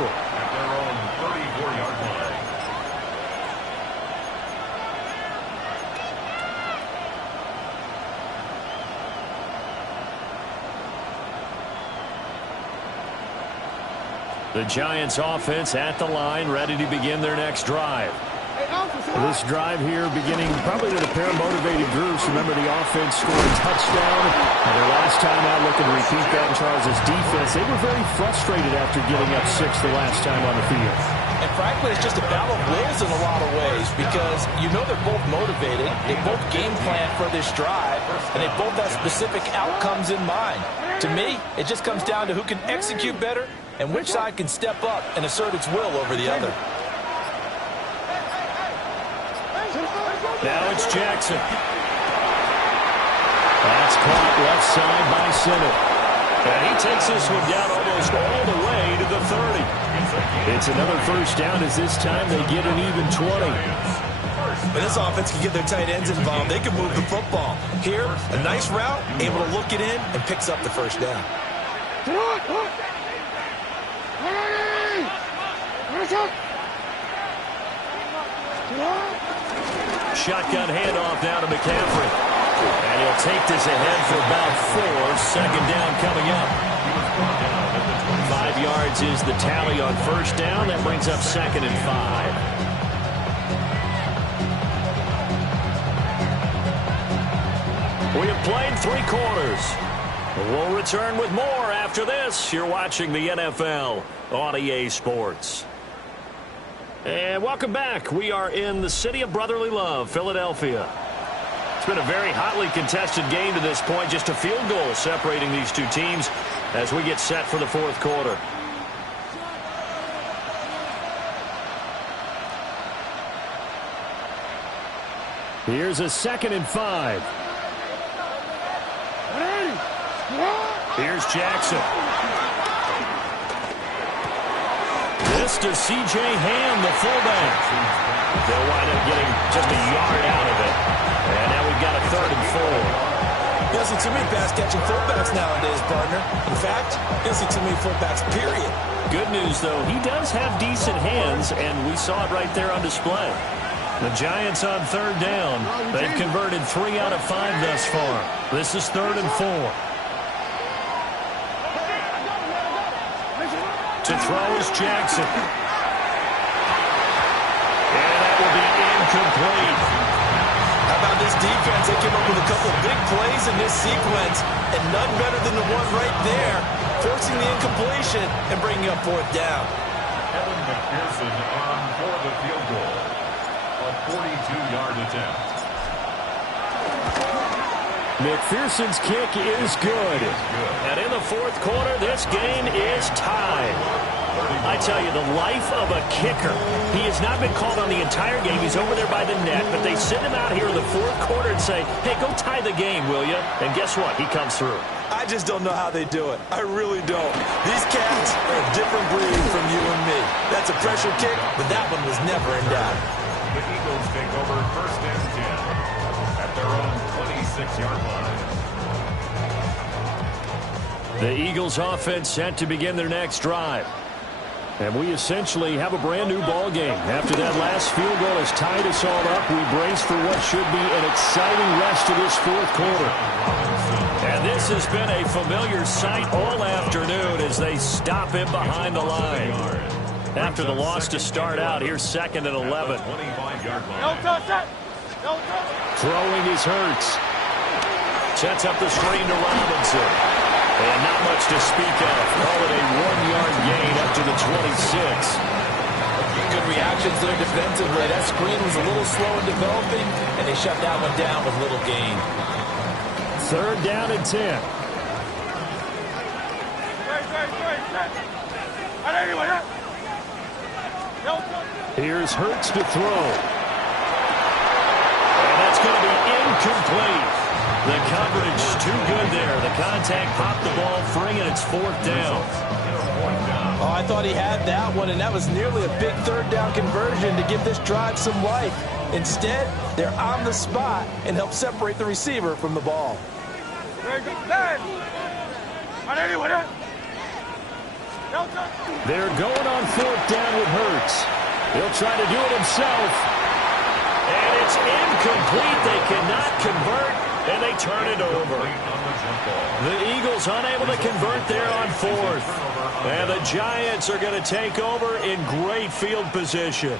their own 34-yard line. The Giants offense at the line, ready to begin their next drive. This drive here beginning probably with a pair of motivated groups. Remember, the offense scored a touchdown. And their last time out, looking to repeat that in Charles' defense. They were very frustrated after giving up 6 the last time on the field. And frankly, it's just a battle of wills in a lot of ways because you know they're both motivated. They both game plan for this drive, and they both have specific outcomes in mind. To me, it just comes down to who can execute better and which side can step up and assert its will over the other. Now it's Jackson. That's caught left side by Simmons. And he takes this one down almost all the way to the 30. It's another first down as this time they get an even 20. When this offense can get their tight ends involved, they can move the football. Here, a nice route, able to look it in, and picks up the first down. Shotgun handoff now to McCaffrey. And he'll take this ahead for about 4. Second down coming up. 5 yards is the tally on first down. That brings up 2nd and 5. We have played 3 quarters. We'll return with more after this. You're watching the NFL on EA Sports. And welcome back. We are in the city of brotherly love, Philadelphia. It's been a very hotly contested game to this point. Just a field goal separating these two teams as we get set for the fourth quarter. Here's a 2nd and 5. Here's Jackson. This to C.J. Ham, the fullback. They'll wind up getting just a yard out of it. And now we've got a 3rd and 4. You'll see too many pass-catching fullbacks nowadays, partner. In fact, you'll see too many fullbacks, period. Good news, though, he does have decent hands, and we saw it right there on display. The Giants on 3rd down. They've converted 3 out of 5 thus far. This is 3rd and 4. To throw is Jackson. And that will be incomplete. How about this defense? They came up with a couple of big plays in this sequence, and none better than the one right there, forcing the incompletion and bringing up 4th down. Evan McPherson on for the field goal. A 42-yard attempt. McPherson's kick is good. And in the fourth quarter, this game is tied. I tell you, the life of a kicker. He has not been called on the entire game. He's over there by the net, but they send him out here in the fourth quarter and say, hey, go tie the game, will you? And guess what? He comes through. I just don't know how they do it. I really don't. These cats are a different breed from you and me. That's a pressure kick, but that one was never in doubt. The Eagles take over 1st and 10 at their own 26-yard line. The Eagles offense set to begin their next drive. And we essentially have a brand new ball game. After that last field goal has tied us all up, we brace for what should be an exciting rest of this fourth quarter. And this has been a familiar sight all afternoon as they stop him behind the line. After the loss to start out, here's 2nd and 11. Throwing is Hurts. Sets up the screen to Robinson. And not much to speak of. Call it a 1-yard gain up to the 26. Good reactions there defensively. That screen was a little slow in developing, and they shut that one down with little gain. 3rd down and 10. Here's Hurts to throw. And that's going to be incomplete. The coverage too good there. The contact popped the ball free, and it's 4th down. Oh, I thought he had that one, and that was nearly a big 3rd down conversion to give this drive some life. Instead, they're on the spot and help separate the receiver from the ball. They're going on 4th down with Hurts. He'll try to do it himself. And it's incomplete. They cannot convert, and they turn it over. The Eagles unable to convert there on 4th. And the Giants are going to take over in great field position.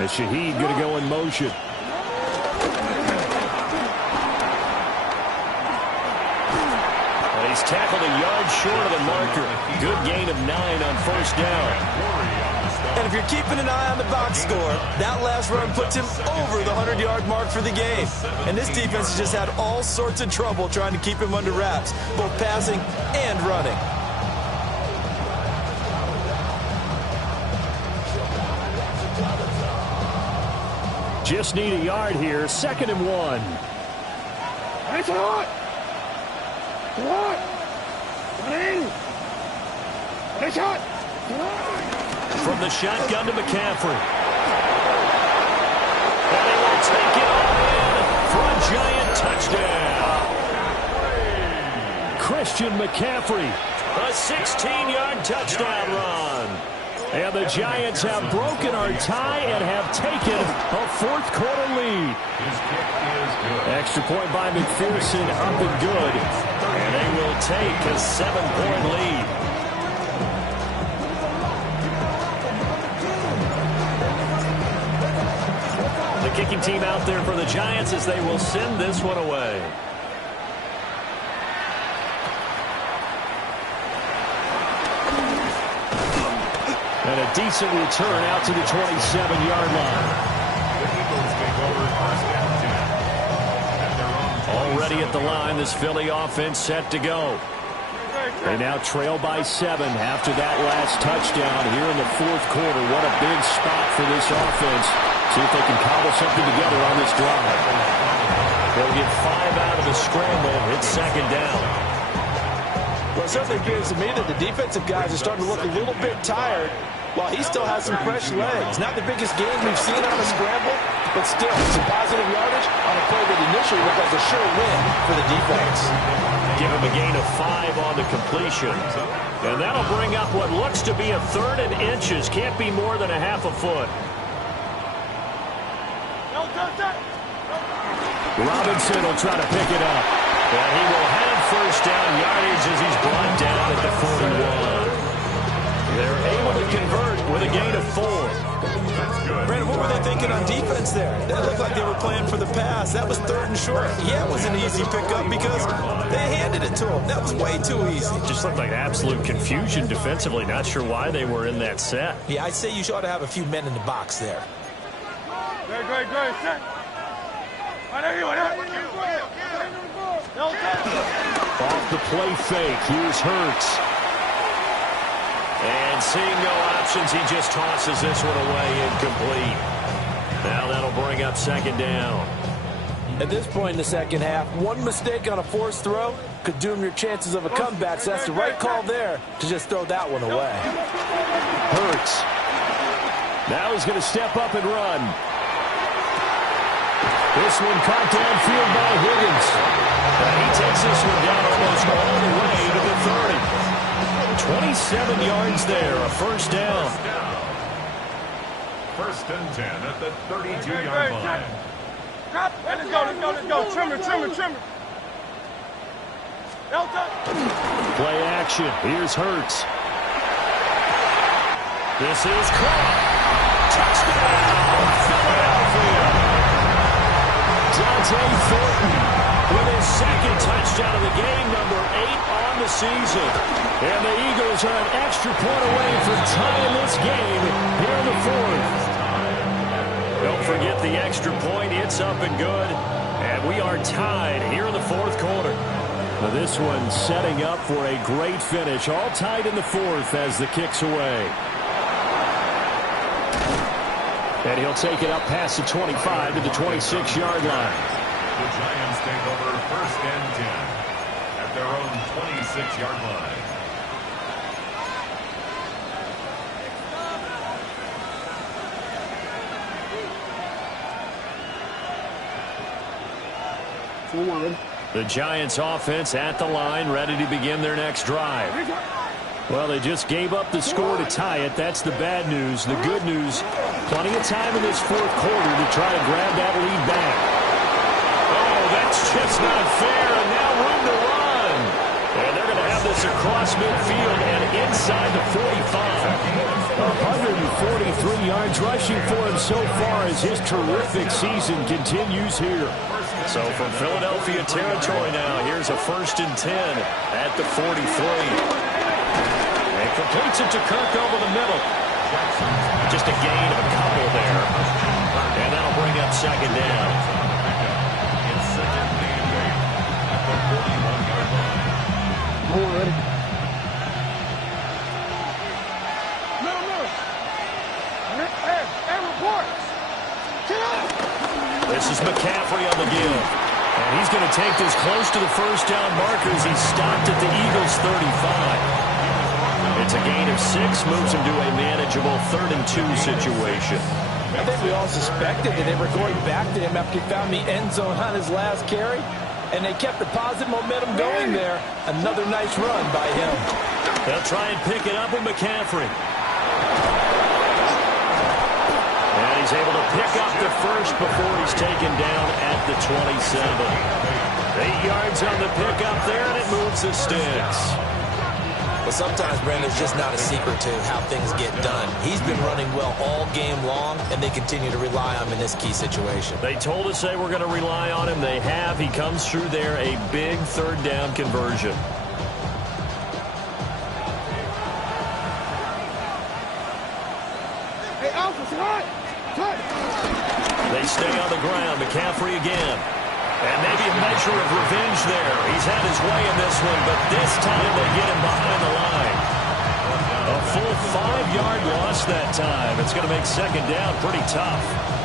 And Shaheed going to go in motion. And he's tackled a yard short of the marker. Good gain of 9 on 1st down. And if you're keeping an eye on the box score, that last run puts him over the 100-yard mark for the game. And this defense has just had all sorts of trouble trying to keep him under wraps, both passing and running. Just need a yard here. 2nd and 1. Nice hot. Nice hot. From the shotgun to McCaffrey. And he will take it all in for a Giant touchdown. Christian McCaffrey, a 16-yard touchdown run. And the Giants have broken our tie and have taken a fourth quarter lead. Extra point by McPherson, up and good. And they will take a 7-point lead. The kicking team out there for the Giants as they will send this one away. And a decent return out to the 27-yard line. The Eagles take over first and 10. Already at the line, this Philly offense set to go. They now trail by 7 after that last touchdown here in the fourth quarter. What a big spot for this offense. See if they can cobble something together on this drive. They'll get 5 out of the scramble. It's second down. Well, it certainly appears to me that the defensive guys are starting to look a little bit tired while he still has some fresh legs. Not the biggest game we've seen on a scramble, but still some positive yardage on a play that initially looked like a sure win for the defense. Give him a gain of 5 on the completion. And that'll bring up what looks to be a 3rd and inches. Can't be more than a half a foot. Robinson will try to pick it up. And he will have first down yardage as he's brought down at the 41. They're able to convert with a gain of 4. Brandon, what were they thinking on defense there? That looked like they were playing for the pass. That was 3rd and short. Yeah, it was an easy pickup because they handed it to him. That was way too easy. Just looked like absolute confusion defensively. Not sure why they were in that set. Yeah, I'd say you ought to have a few men in the box there. Great, set. Off the play fake, here's Hurts. And seeing no options, he just tosses this one away incomplete. Now that'll bring up second down. At this point in the second half, one mistake on a forced throw could doom your chances of a comeback, so that's the right call there to just throw that one away. Hurts. Now he's going to step up and run. This one caught downfield by Higgins. And he takes this one down almost all the way to the 30. 27 yards there, a first down. First and 10 at the 32-yard line. Let's go. Trimmer. Play action. Here's Hurts. This is caught. Touchdown, Philadelphia. Dante Thornton with his second touchdown of the game, number 8 on the season. And the Eagles are an extra point away from tying this game here in the fourth. Don't forget the extra point. It's up and good. And we are tied here in the fourth quarter. Now this one setting up for a great finish. All tied in the fourth as the kick's away. And he'll take it up past the 25 to the 26-yard line. The Giants take over first and 10 at their own 26-yard line. The Giants offense at the line, ready to begin their next drive. Well, they just gave up the score to tie it. That's the bad news. The good news, plenty of time in this fourth quarter to try to grab that lead back. Oh, that's just not fair, and now room to run. And they're going to have this across midfield and inside the 45. 143 yards rushing for him so far as his terrific season continues here. So from Philadelphia territory now, here's a first and 10 at the 43. And completes it to Kirk over the middle. Just a gain of a couple there. And that'll bring up second down. It's second and 8 at the 41-yard line. Hey, report. Get up. This is McCaffrey on the give. And he's going to take this close to the first down marker as he's stopped at the Eagles' 35. It's a gain of 6, moves him to a manageable 3rd and 2 situation. I think we all suspected that they were going back to him after he found the end zone on his last carry, and they kept the positive momentum going there. Another nice run by him. They'll try and pick it up with McCaffrey. And he's able to pick up the first before he's taken down at the 27. 8 yards on the pickup there, and it moves the sticks. Well, sometimes, Brandon, there's just not a secret to how things get done. He's been running well all game long, and they continue to rely on him in this key situation. They told us they were going to rely on him. They have. He comes through there, a big third down conversion. Hey, Alpha, cut! They stay on the ground. McCaffrey again. And maybe a measure of revenge there. He's had his way in this one, but this time they get him behind the line. A full 5-yard loss that time. It's going to make second down pretty tough.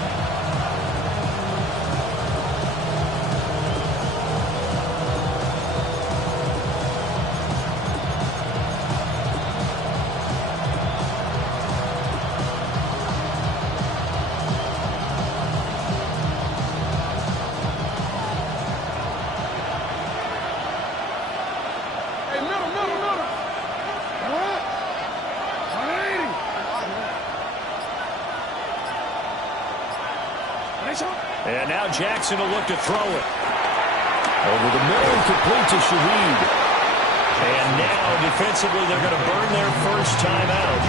And now Jackson will look to throw it. Over the middle, complete to Shaheed. And now, defensively, they're going to burn their first time out.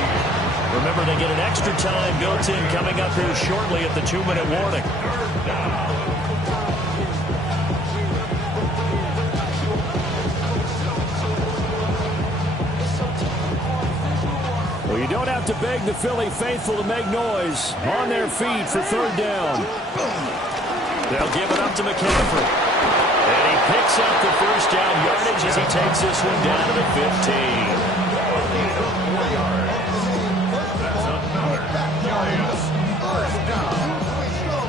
Remember, they get an extra time built in coming up here shortly at the 2-minute warning. Well, you don't have to beg the Philly faithful to make noise. On their feet for third down. They'll give it up to McCaffrey. And he picks up the first down yardage as he takes this one down to the 15.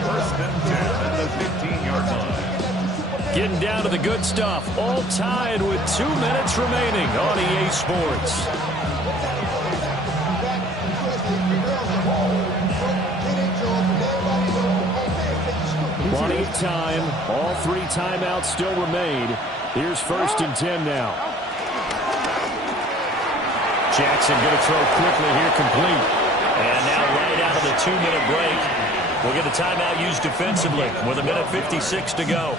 First and 10 at the 15-yard line. Getting down to the good stuff. All tied with 2 minutes remaining on EA Sports. Plenty of time. All 3 timeouts still remain. Here's first and 10 now. Jackson going to throw quickly here, complete. And now right out of the 2-minute break, we'll get a timeout used defensively with 1:56 to go.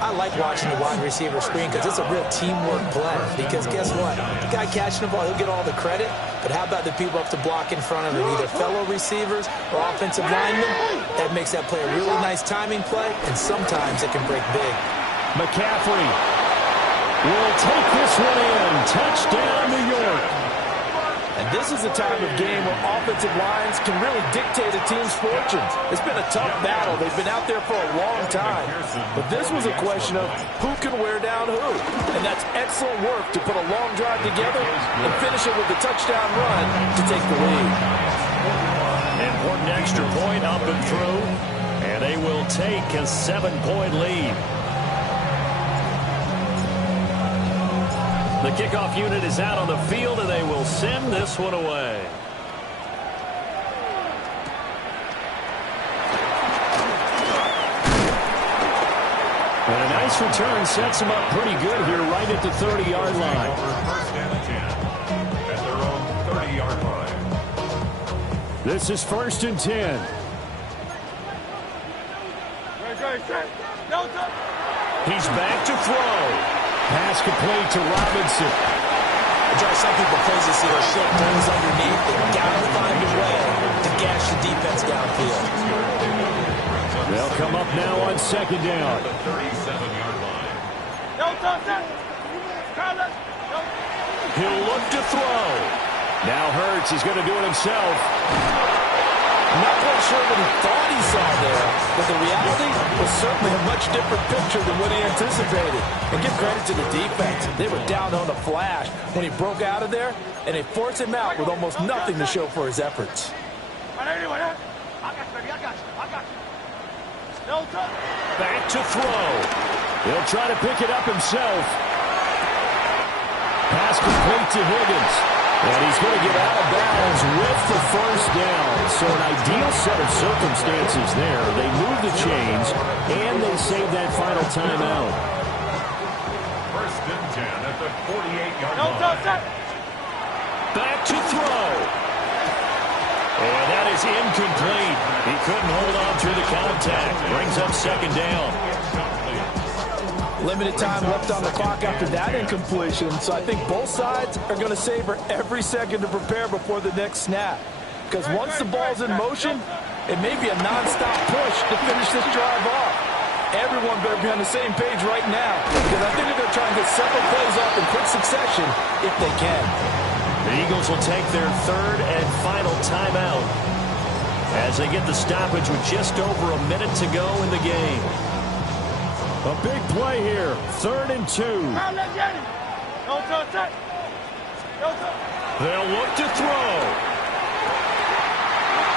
I like watching the wide receiver screen because it's a real teamwork play. Because guess what? The guy catching the ball, he'll get all the credit. But how about the people up to block in front of him, either fellow receivers or offensive linemen? That makes that play a really nice timing play, and sometimes it can break big. McCaffrey will take this one in. Touchdown, New York. And this is the time of game where offensive lines can really dictate a team's fortunes. It's been a tough battle. They've been out there for a long time. But this was a question of who can wear down who. And that's excellent work to put a long drive together and finish it with a touchdown run to take the lead. Important extra point up and through. And they will take a 7-point lead. The kickoff unit is out on the field, and they will send this one away. And a nice return sets them up pretty good here right at the 30-yard line. First and 10 at their own 30-yard line. This is first and 10. He's back to throw. Pass complete to Robinson. Some people praise to see those short throws underneath. They've got to find a way to gash the defense downfield. They'll come up now on second down. The 37-yard line. He'll look to throw. Now Hurts is going to do it himself. Not quite sure what he thought he saw there, but the reality was certainly a much different picture than what he anticipated. And give credit to the defense. They were down on the flash when he broke out of there, and they forced him out with almost nothing to show for his efforts. Back to throw. He'll try to pick it up himself. Pass complete to Higgins. And he's going to get out of bounds with the first down. So an ideal set of circumstances there. They move the chains, and they save that final timeout. First and 10 at the 48-yard line. Back to throw. And that is incomplete. He couldn't hold on through the contact. Brings up second down. Limited time left on the clock after that incompletion, so I think both sides are going to savor every second to prepare before the next snap. Because once the ball's in motion, it may be a non-stop push to finish this drive off. Everyone better be on the same page right now, because I think they're going to try and get several plays off in quick succession if they can. The Eagles will take their third and final timeout as they get the stoppage with just over a minute to go in the game. A big play here, 3rd and 2. They'll look to throw.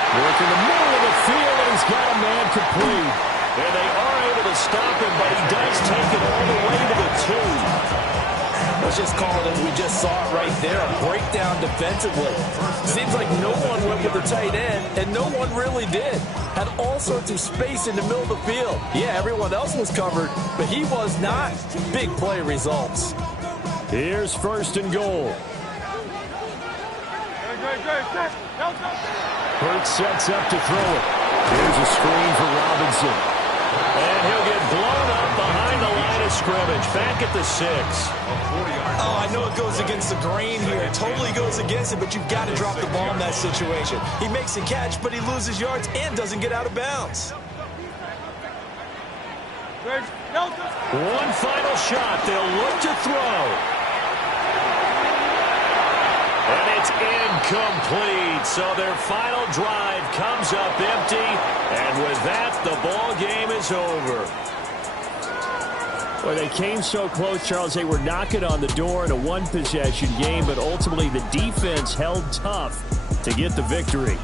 Work in the middle of the field, and he's got a man complete. And they are able to stop him, but he does take it all the way to the 2. Let's just call it as we just saw it right there. A breakdown defensively. Seems like no one went with the tight end, and no one really did. Had all sorts of space in the middle of the field. Yeah, everyone else was covered, but he was not. Big play results. Here's 1st and goal. Hurts sets up to throw it. Here's a screen for Robinson. And he'll get blown up behind the line of scrimmage. Back at the 6. Oh, I know it goes against the grain here. It totally goes against it, but you've got to drop the ball in that situation. He makes a catch, but he loses yards and doesn't get out of bounds. One final shot. They'll look to throw. And it's incomplete. So their final drive comes up empty. And with that, the ball game is over. Well, they came so close, Charles. They were knocking on the door in a one-possession game, but ultimately the defense held tough to get the victory.